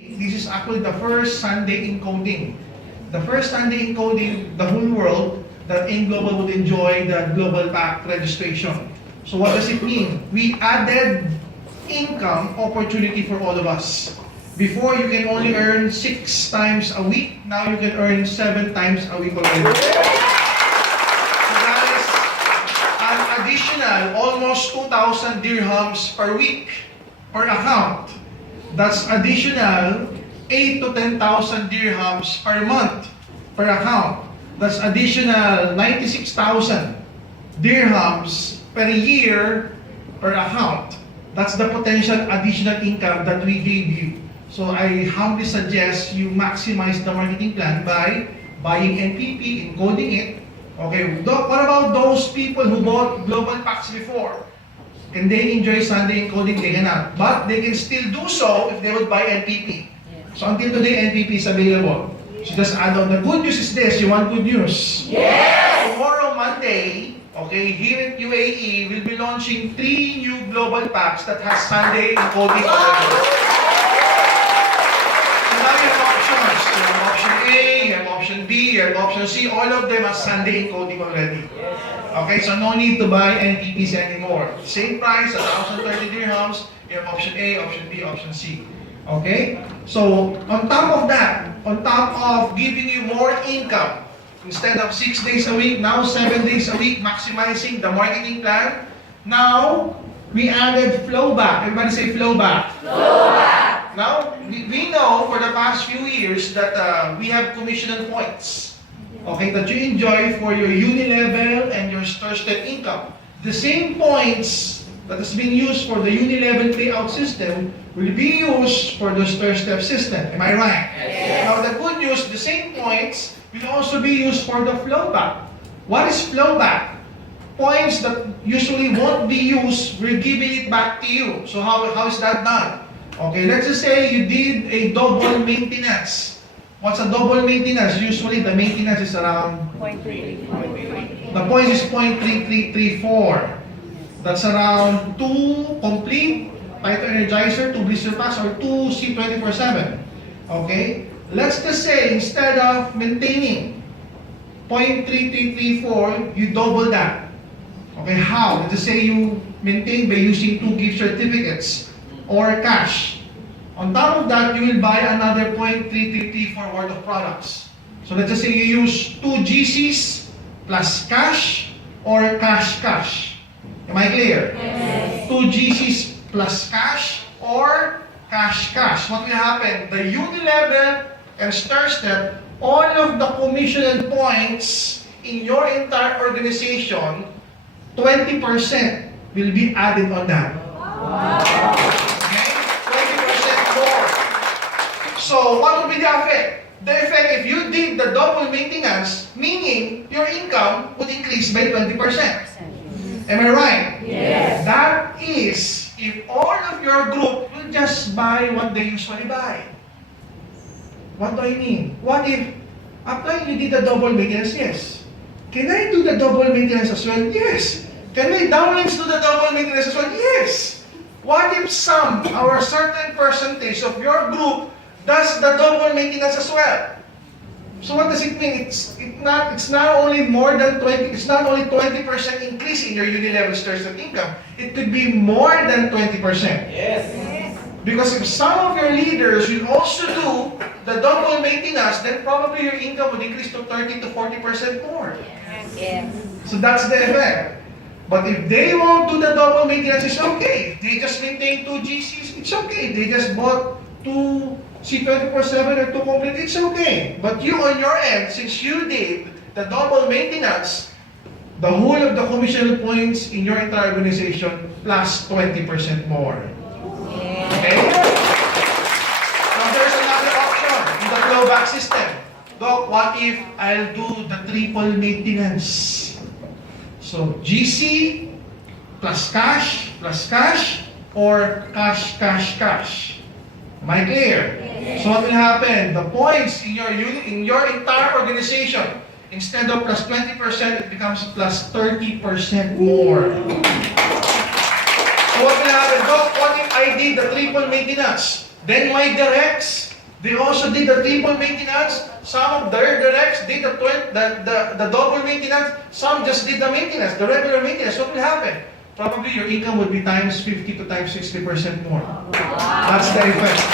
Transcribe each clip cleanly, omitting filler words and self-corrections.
This is actually the first Sunday in coding. The first Sunday in coding, the whole world, that AIM Global would enjoy the Global Pact registration. So what does it mean? We added income opportunity for all of us. Before, you can only earn 6 times a week. Now you can earn 7 times a week already. So that is an additional almost 2,000 dirhams per week per account. That's additional 8 to 10,000 dirhams per month per account. That's additional 96,000 dirhams per year per account. That's the potential additional income that we gave you. So I humbly suggest you maximize the marketing plan by buying NPP, encoding it. Okay, what about those people who bought Global Packs before? Can they enjoy Sunday encoding? They cannot. But they can still do so if they would buy NPP. So until today, NPP is available. So just add on. The good news is this. You want good news? Yes! Tomorrow, Monday, okay, here in UAE, we'll be launching 3 new Global Packs that has Sunday encoding already. Now you have options. You have option A, you have option B, you have option C. All of them have Sunday encoding already. Okay, so no need to buy NPPs anymore. Same price, 1,030 dirhams. You have option A, option B, option C. Okay? So, on top of that, on top of giving you more income, instead of 6 days a week, now 7 days a week, maximizing the marketing plan, now, we added flowback. Everybody say flowback. Flowback! Now, we know for the past few years that we have commission points, okay, that you enjoy for your uni level and your STIR-STEP income. The same points that has been used for the uni level payout system will be used for the STIR-STEP system. Am I right? Yes. Now, the good news, the same points will also be used for the flowback. What is flowback? Points that usually won't be used, we're giving it back to you. So how is that done? Okay, let's just say you did a double maintenance. What's a double maintenance? Usually the maintenance is around 0.33. the points is 0.3334. That's around 2 complete Python Energizer, 2 blister packs, or 2 C24/7. Okay? Let's just say instead of maintaining 0.3334, you double that. Okay, how? Let's just say you maintain by using 2 gift certificates or cash. On top of that, you will buy another 0.3334 worth of products. So let's just say you use 2 GCs plus cash or cash. Am I clear? Yes. 2 GCs plus cash or cash. What will happen? The uni level and STIR-STEP, all of the commission and points in your entire organization, 20% will be added on that. Okay? 20% more. So, what will be the effect? The effect, if you did the double maintenance, meaning your income would increase by 20%. Am I right? Yes. That is, if all of your group will just buy what they usually buy. What do I mean? What if, after you did the double maintenance? Yes. Can I do the double maintenance as well? Yes. Can my downlines do the double maintenance as well? Yes. What if some or a certain percentage of your group does the double maintenance as well? So what does it mean? It's not only more than 20. It's not only 20% increase in your uni level STIR-STEP income. It could be more than 20%. Yes. Because if some of your leaders will also do the double maintenance, then probably your income would increase to 30 to 40% more. Yes. So that's the effect. But if they won't do the double maintenance, it's okay. If they just maintain 2 GCs, it's okay. They just bought 2 C24/7 or 2 complete, it's okay. But you on your end, since you did the double maintenance, the whole of the commission points in your entire organization plus 20% more. Okay? Now there's another option in the flowback system. Doc, what if I'll do the triple maintenance? So GC plus cash, or cash. Am I clear? Yes. So what will happen? The points in your unit, in your entire organization, instead of plus 20%, it becomes plus 30% more. So what will happen? Doc, what if I did the triple maintenance? Then my directs They also did the triple maintenance. Some of their directs did the double maintenance. Some just did the maintenance, the regular maintenance. What will happen? Probably your income would be times 50 to times 60% more. That's the effect.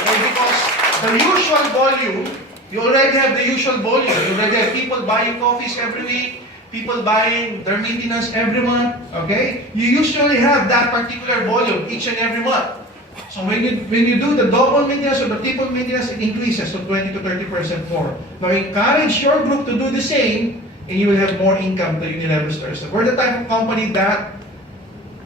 Okay, because the usual volume, you already have the usual volume. You already have people buying coffees every week, people buying their maintenance every month. Okay, you usually have that particular volume each and every month. So when you do the double maintenance or the triple maintenance, it increases to 20 to 30% more. Now encourage your group to do the same, and you will have more income to Unilever Stores. We're the type of company that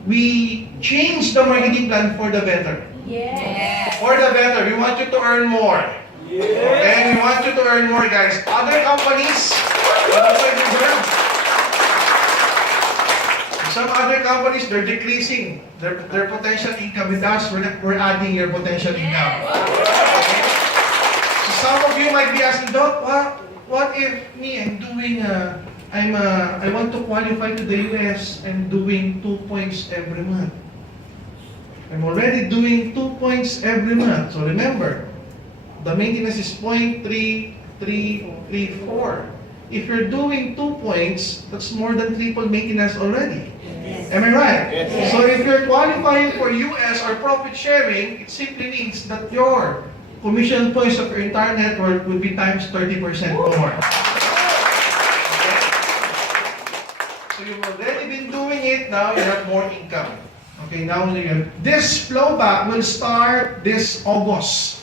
we change the marketing plan for the better. Yes. For the better, we want you to earn more. And we want you to earn more, guys. Other companies, some other companies, they're decreasing their potential income. With us, we're adding your potential income. Okay? So some of you might be asking, Doc, what if me, I want to qualify to the US, I'm doing 2 points every month. I'm already doing 2 points every month. So remember, the maintenance is 0.3334. If you're doing 2 points, that's more than triple maintenance already. Yes. Am I right? Yes. So if you're qualifying for US or profit sharing, it simply means that your commission points of your entire network will be times 30% more. So you've already been doing it, now you have more income. Okay, now you have, this flowback will start this August.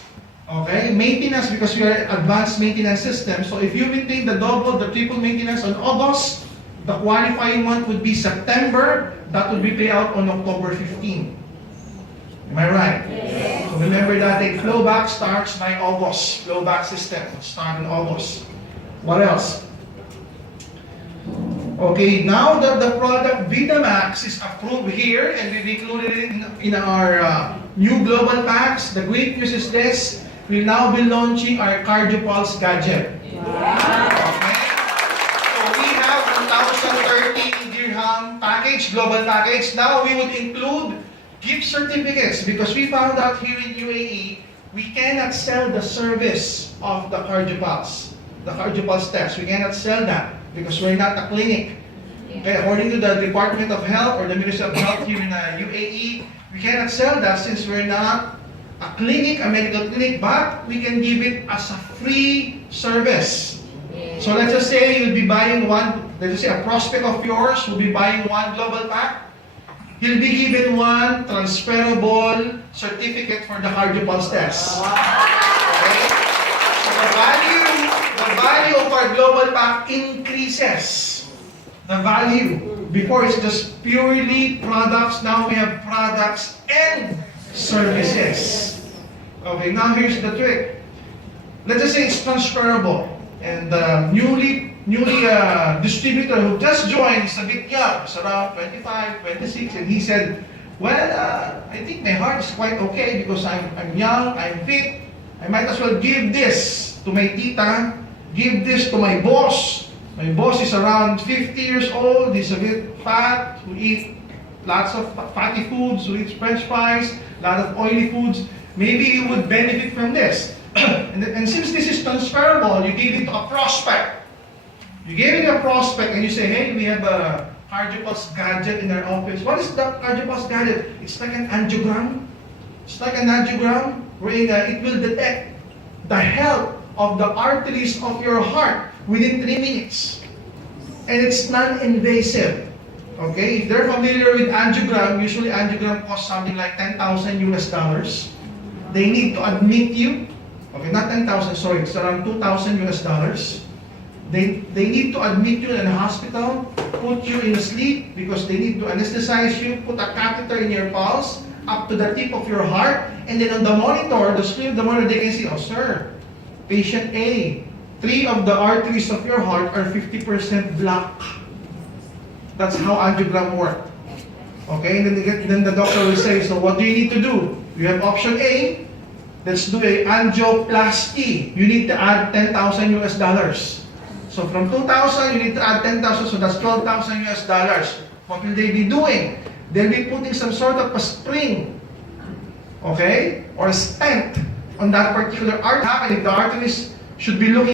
Okay, maintenance, because we are advanced maintenance system. So if you maintain the double, the triple maintenance on August, the qualifying month would be September. That would be paid out on October 15. Am I right? Yes. So remember that a flowback starts by August. Flowback system start in August. What else? Okay, now that the product Vitamax is approved here and we've included it in our new global packs, the great news is this: we'll now be launching our CardioPulse gadget. Okay? So we have 1,013 dirham package, global package. Now we would include gift certificates because we found out here in UAE, we cannot sell the service of the CardioPulse test. We cannot sell that because we're not a clinic. Okay, according to the Department of Health or the Ministry of Health here in UAE, we cannot sell that since we're not a clinic, a medical clinic, but we can give it as a free service. So let's just say you'll be buying one, let's just say a prospect of yours will be buying one global pack. He'll be given one transferable certificate for the CardioPulse test. Okay? So the value of our global pack increases. The value. Before it's just purely products, now we have products and services. Okay, now here's the trick. Let's just say it's transferable. And the newly distributor who just joined is a bit young, it's around 25, 26, and he said, well, I think my heart is quite okay because I'm young, I'm fit. I might as well give this to my tita, give this to my boss. My boss is around 50 years old, he's a bit fat, who eat lots of fatty foods, who eats french fries, a lot of oily foods. Maybe he would benefit from this. and since this is transferable, you give it to a prospect. You gave it to a prospect and you say, hey, we have a CardioPulse gadget in our office. What is the CardioPulse gadget? It's like an angiogram. It's like an angiogram wherein it will detect the health of the arteries of your heart within 3 minutes. And it's non-invasive. Okay? If they're familiar with angiogram, usually angiogram costs something like $10,000 US. They need to admit you. Okay, not 10,000, sorry, it's around $2,000 US. They need to admit you in a hospital, put you in sleep because they need to anesthetize you, put a catheter in your pulse up to the tip of your heart, and then on the monitor, the screen of the monitor, they can see, oh sir, patient A, 3 of the arteries of your heart are 50% blocked. That's how angiogram works. Okay, and then the doctor will say, so what do you need to do? You have option A, let's do a angioplasty. You need to add $10,000 US. So from 2,000, you need to add 10,000, so that's $12,000 US. What will they be doing? They'll be putting some sort of a spring, okay, or a stent on that particular art happening. The artist should be looking